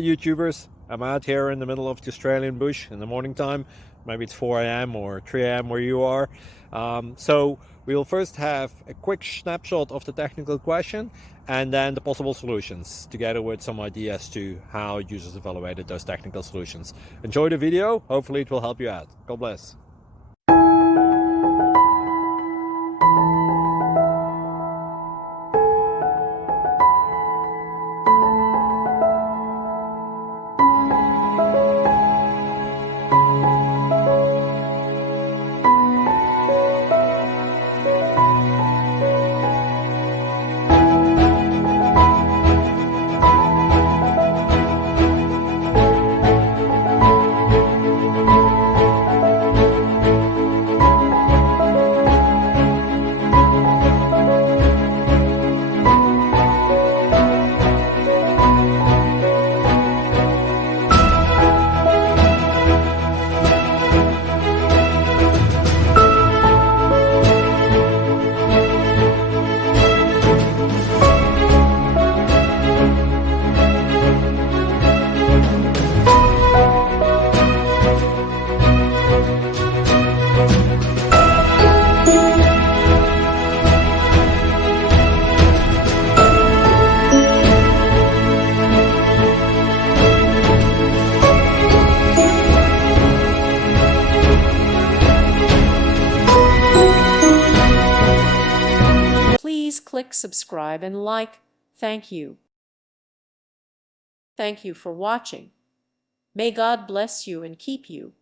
YouTubers. I'm out here in the middle of the Australian bush in the morning time. Maybe it's 4 a.m. or 3 a.m. where you are. So we'll first have a quick snapshot of the technical question and then the possible solutions, together with some ideas to how users evaluated those technical solutions. Enjoy the video. Hopefully it will help you out. God bless. Please click subscribe and like. Thank you. Thank you for watching. May God bless you and keep you.